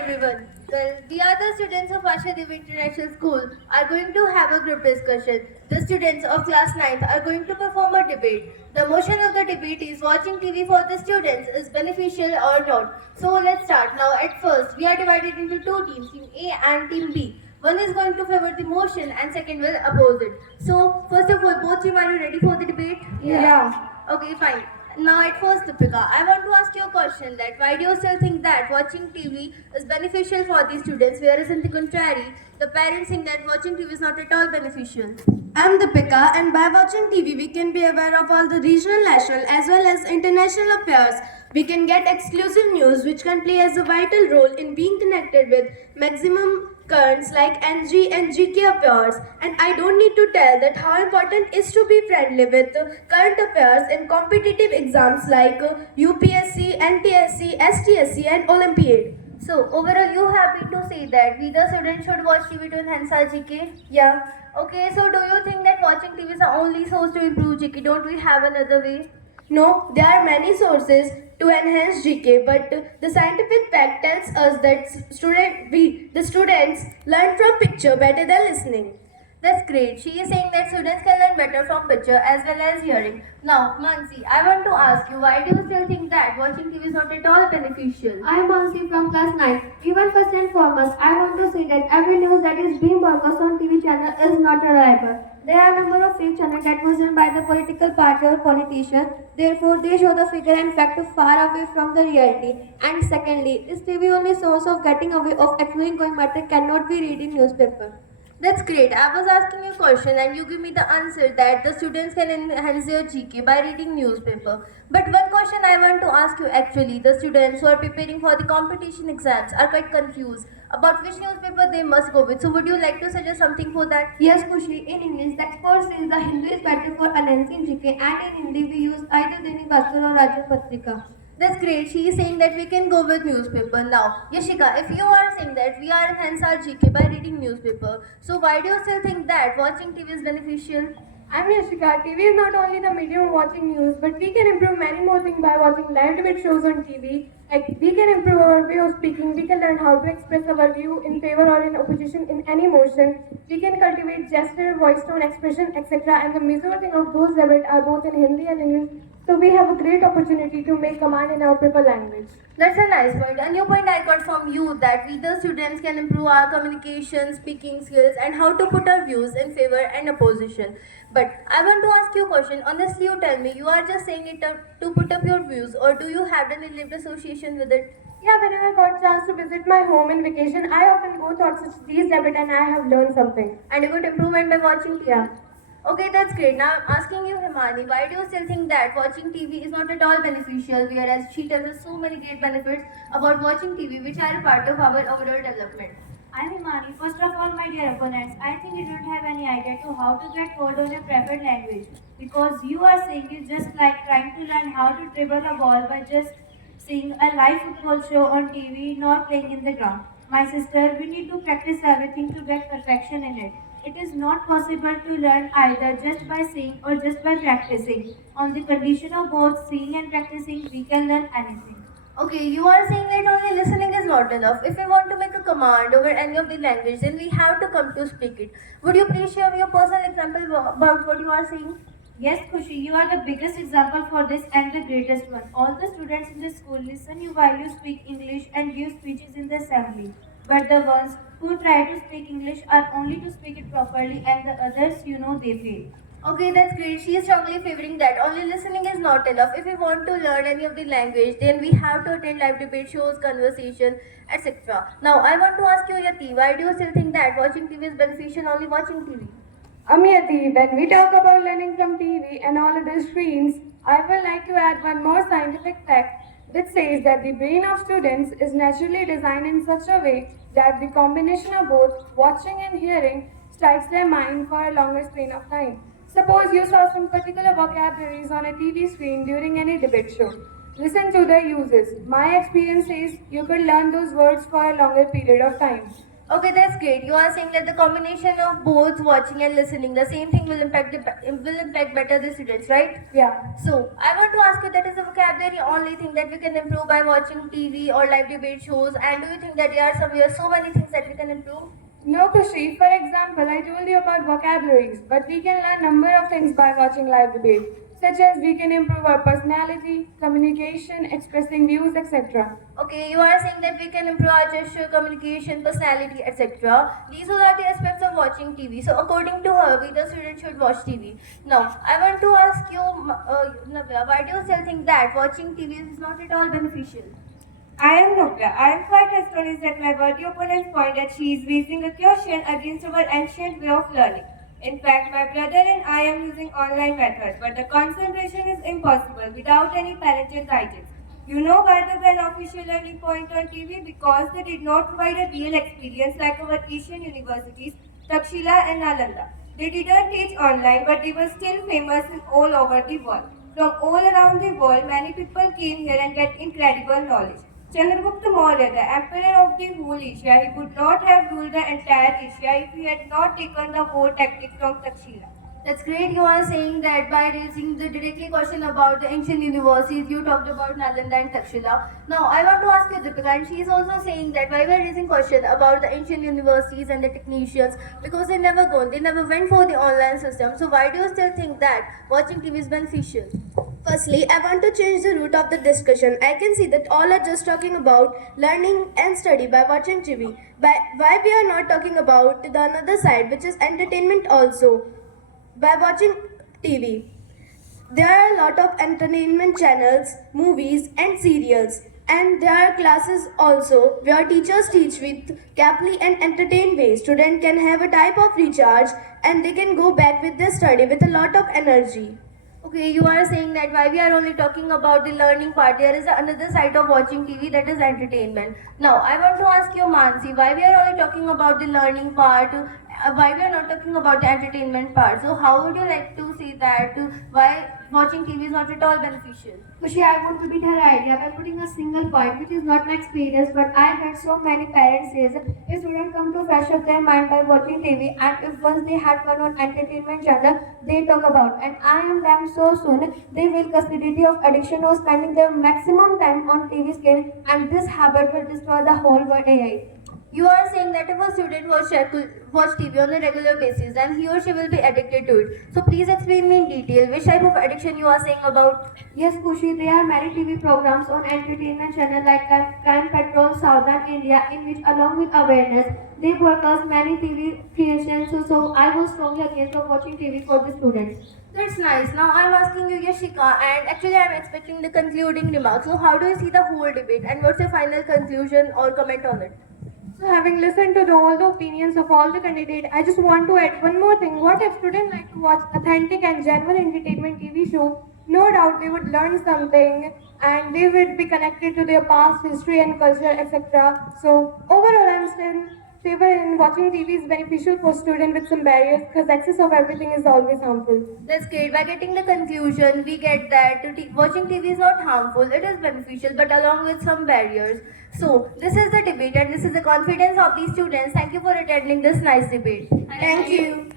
Everyone. Well, we are the students of Ashadev International School are going to have a group discussion. The students of class 9th are going to perform a debate. The motion of the debate is watching TV for the students is beneficial or not. So let's start. Now at first, we are divided into two teams, team A and team B. One is going to favor the motion and second will oppose it. So first of all, both team are you ready for the debate? Yeah. Okay, fine. Now, at first, Deepika, I want to ask you a question that why do you still think that watching TV is beneficial for the students, whereas in the contrary, the parents think that watching TV is not at all beneficial? I'm Deepika, and by watching TV, we can be aware of all the regional, national, as well as international affairs. We can get exclusive news, which can play as a vital role in being connected with maximum currents like NG and GK affairs. And I don't need to tell that how important it is to be friendly with current affairs in competitive exams like UPSC, NTSC, STSC, and Olympiad. So, overall, you happy to say that we the students should watch TV to enhance our GK? Yeah. Okay, so do you think that watching TV is the only source to improve GK? Don't we have another way? No, there are many sources to enhance GK, but the scientific fact tells us that the students learn from picture better than listening. That's great. She is saying that students can learn better from picture as well as hearing. Now, Mansi, I want to ask you, why do you still think that watching TV is not at all beneficial? I am Mansi from class 9. Even first and foremost, I want to say that every news that is being broadcast on TV channel is not reliable. There are a number of fake channels that was done by the political party or politician. Therefore, they show the figure and fact far away from the reality. And secondly, is TV only source of getting away of exploring going matter cannot be read in newspaper. That's great. I was asking you a question and you give me the answer that the students can enhance their GK by reading newspaper. But one question I want to ask you actually, the students who are preparing for the competition exams are quite confused about which newspaper they must go with. So would you like to suggest something for that? Yes, Kushi. In English, the expert says the Hindu is better for enhancing GK, and in Hindi we use either Dainik Bhaskar or Raju Patrika. That's great. She is saying that we can go with newspaper now. Yashika, if you are saying that we are enhance our GK by reading newspaper, so why do you still think that watching TV is beneficial? I'm Yashika. TV is not only the medium of watching news, but we can improve many more things by watching live debate shows on TV. Like we can improve our way of speaking, we can learn how to express our view in favor or in opposition in any motion. We can cultivate gesture, voice tone, expression, etc. And the majority of those debates are both in Hindi and English. So we have a great opportunity to make command in our preferred language. That's a nice point. A new point I got from you that we the students can improve our communication, speaking skills, and how to put our views in favor and opposition. But I want to ask you a question. Honestly, you tell me, you are just saying it to put up your views, or do you have any lived association with it? Yeah, whenever I got chance to visit my home in vacation, I often go through such these debates and I have learned something. And you got improvement by watching TV? Yeah. Okay, that's great. Now I'm asking you, Himani, why do you still think that watching TV is not at all beneficial, whereas she tells us so many great benefits about watching TV, which are a part of our overall development? I'm Himani. First of all, my dear opponents, I think you don't have any idea to how to get hold on a preferred language because you are saying it's just like trying to learn how to dribble a ball by just seeing a live football show on TV, not playing in the ground. My sister, we need to practice everything to get perfection in it. It is not possible to learn either just by seeing or just by practicing. On the condition of both seeing and practicing, we can learn anything. Okay, you are saying that only listening is not enough. If we want to make a command over any of the language, then we have to come to speak it. Would you please share your personal example about what you are saying? Yes, Khushi, you are the biggest example for this and the greatest one. All the students in the school listen you while you speak English and give speeches in the assembly. But the ones who try to speak English are only to speak it properly and the others, they fail. Okay, that's great. She is strongly favoring that. Only listening is not enough. If we want to learn any of the language, then we have to attend live debate shows, conversation, etc. Now, I want to ask you, Yati, why do you still think that watching TV is beneficial only watching TV? Amiyati, when we talk about learning from TV and all other screens, I would like to add one more scientific fact that says that the brain of students is naturally designed in such a way that the combination of both watching and hearing strikes their mind for a longer span of time. Suppose you saw some particular vocabularies on a TV screen during any debate show. Listen to the uses. My experience says you could learn those words for a longer period of time. Okay, that's great. You are saying that the combination of both watching and listening, the same thing will impact better the students, right? Yeah. So I want to ask you, that is the vocabulary only thing that we can improve by watching TV or live debate shows, and do you think that there are so many things that we can improve? No, Kushi. For example, I told you about vocabularies, but we can learn number of things by watching live debate, such as we can improve our personality, communication, expressing views, etc. Okay, you are saying that we can improve our gesture, communication, personality, etc. These all are the aspects of watching TV. So according to her, we the students should watch TV. Now, I want to ask you, Navya, why do you still think that watching TV is not at all beneficial? I am Nubya. I am quite astonished at my worthy opponent's point that she is raising a question against our ancient way of learning. In fact, my brother and I am using online methods, but the concentration is impossible without any parental guidance. You know why they were an official learning point on TV? Because they did not provide a real experience like our Asian universities, Takshila and Nalanda. They didn't teach online, but they were still famous in all over the world. From all around the world, many people came here and get incredible knowledge. Chandragupta Maurya, the emperor of the whole Asia, he could not have ruled the entire Asia if he had not taken the war tactics from Takshila. That's great. You are saying that by raising the directly question about the ancient universities, you talked about Nalanda and Takshila. Now, I want to ask you, Deepika, and she is also saying that why we are raising question about the ancient universities and the technicians, because they never went for the online system. So why do you still think that watching TV is beneficial? Firstly, I want to change the route of the discussion. I can see that all are just talking about learning and study by watching TV. Why we are not talking about the another side, which is entertainment also, by watching TV. There are a lot of entertainment channels, movies and serials. And there are classes also where teachers teach with carefully and entertain way. Students can have a type of recharge and they can go back with their study with a lot of energy. Okay, you are saying that why we are only talking about the learning part, there is another side of watching TV, that is entertainment. Now, I want to ask you, Mansi, why we are only talking about the learning part, why we are not talking about the entertainment part? So how would you like to say that, why watching TV is not at all beneficial? Kushi, I want to beat her idea by putting a single point, which is not my experience, but I heard so many parents say if students come to fresh up their mind by watching TV, and if once they had fun on entertainment channel, they talk about, and I am them so soon, they will custody of addiction or spending their maximum time on TV screen, and this habit will destroy the whole world AI. You are saying that if a student watch TV on a regular basis, then he or she will be addicted to it. So please explain me in detail which type of addiction you are saying about. Yes, Kushi, there are many TV programs on entertainment channel like Crime Patrol Southern India, in which along with awareness, they broadcast many TV creations. So I was strongly against of watching TV for the students. That's nice. Now I'm asking you, Yashika, and actually I'm expecting the concluding remarks. So how do you see the whole debate, and what's your final conclusion or comment on it? So having listened to all the opinions of all the candidates, I just want to add one more thing. What if students like to watch authentic and genuine entertainment TV show? No doubt they would learn something and they would be connected to their past history and culture, etc. So overall, I'm still in favor in watching TV is beneficial for students with some barriers because excess of everything is always harmful. That's great. By getting the conclusion, we get that watching TV is not harmful, it is beneficial, but along with some barriers. So, this is the debate and this is the confidence of these students. Thank you for attending this nice debate. Thank you.